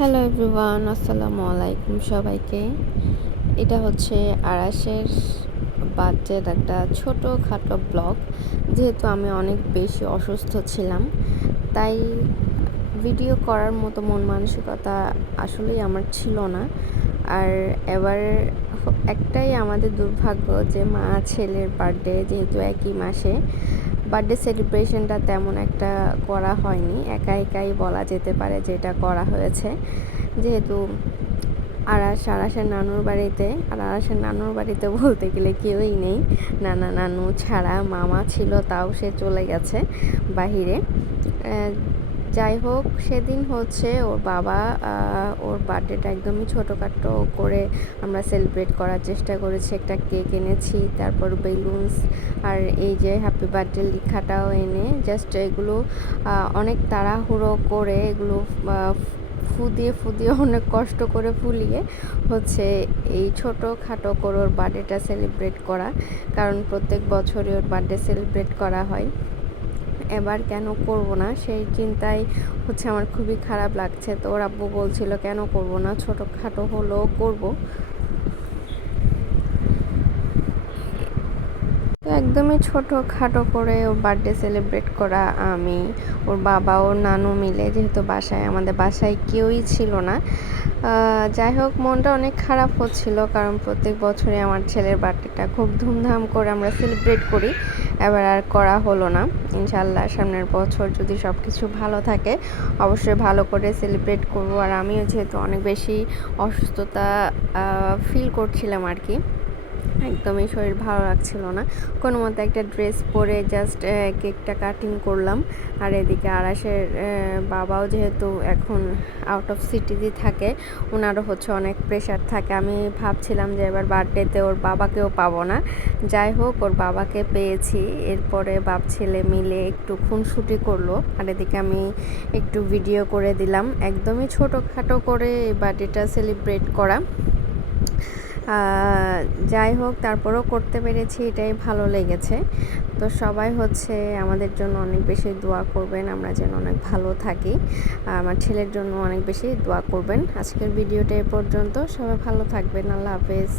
Hello everyone, আসসালামু আলাইকুম সবাইকে। এটা হচ্ছে আরাশের বার্থডের একটা ছোটোখাটো ব্লগ। যেহেতু আমি অনেক বেশি অসুস্থ ছিলাম, তাই ভিডিও করার মতো মন মানসিকতা আসলেই আমার ছিল না। আর এবার একটাই আমাদের দুর্ভাগ্য যে মা ছেলের বার্থডে যেহেতু একই মাসে, বার্থডে সেলিব্রেশনটা তেমন একটা করা হয়নি। একা একাই বলা যেতে পারে যেটা করা হয়েছে, যেহেতু আরাসের নানুর বাড়িতে। আর আরাসের নানুর বাড়িতে বলতে গেলে কেউই নেই, নানা নানু ছাড়া। মামা ছিল, তাও সে চলে গেছে বাহিরে। যাই হোক, সেদিন হচ্ছে ওর বাবা ওর বার্থডেটা একদমই ছোটোখাটো করে আমরা সেলিব্রেট করার চেষ্টা করেছি। একটা কেক এনেছি, তারপর বেলুনস, আর এই যে হ্যাপি বার্থডে লেখাটাও এনে জাস্ট এগুলো অনেক তাড়াহুড়ো করে এগুলো ফুদিয়ে অনেক কষ্ট করে ফুলিয়ে হচ্ছে এই ছোটোখাটো করে ওর বার্থডেটা সেলিব্রেট করা। কারণ প্রত্যেক বছরই ওর বার্থডে সেলিব্রেট করা হয়, এবার কেন করব না সেই চিন্তায় হচ্ছে আমার খুবই খারাপ লাগছে। তো ওর আব্বু বলছিল কেন করব না, ছোটোখাটো হলেও করব। তো একদমই ছোটোখাটো করে ওর বার্থডে সেলিব্রেট করা আমি, ওর বাবা, ওর নানু মিলে, যেহেতু আমাদের বাসায় কেউই ছিল না। যাই হোক, মনটা অনেক খারাপ হচ্ছিল, কারণ প্রত্যেক বছরই আমার ছেলের বার্থডেটা খুব ধুমধাম করে আমরা সেলিব্রেট করি। এবার আর করা হলো না। ইনশাল্লাহ সামনের বছর যদি সব কিছু ভালো থাকে অবশ্যই ভালো করে সেলিব্রেট করব। আর আমিও যেহেতু অনেক বেশি অসুস্থতা ফিল করছিলাম আর কি, একদমই শরীর ভালো লাগছিল না, কোনো মতো একটা ড্রেস পরে জাস্ট কেকটা কাটিং করলাম। আর এদিকে আরাসের বাবাও যেহেতু এখন আউট অফ সিটিতে থাকে, ওনারও হচ্ছে অনেক প্রেশার থাকে। আমি ভাবছিলাম যে এবার বার্থডেতে ওর বাবাকেও পাবো না। যাই হোক, ওর বাবাকে পেয়েছি। এরপরে বাপ ছেলে মিলে একটু খুনসুটি করলো, আর এদিকে আমি একটু ভিডিও করে দিলাম। একদমই ছোটোখাটো করে এই বার্থডেটা সেলিব্রেট করা। যাই হোক, তারপরেও করতে পেরেছি, এটাই ভালো লেগেছে। তো সবাই হচ্ছে আমাদের জন্য অনেক বেশি দোয়া করবেন, আমরা যেন অনেক ভালো থাকি। আমার ছেলের জন্য অনেক বেশি দোয়া করবেন। আজকের ভিডিওটা এ পর্যন্ত, সবাই ভালো থাকবেন। আল্লাহ হাফেজ।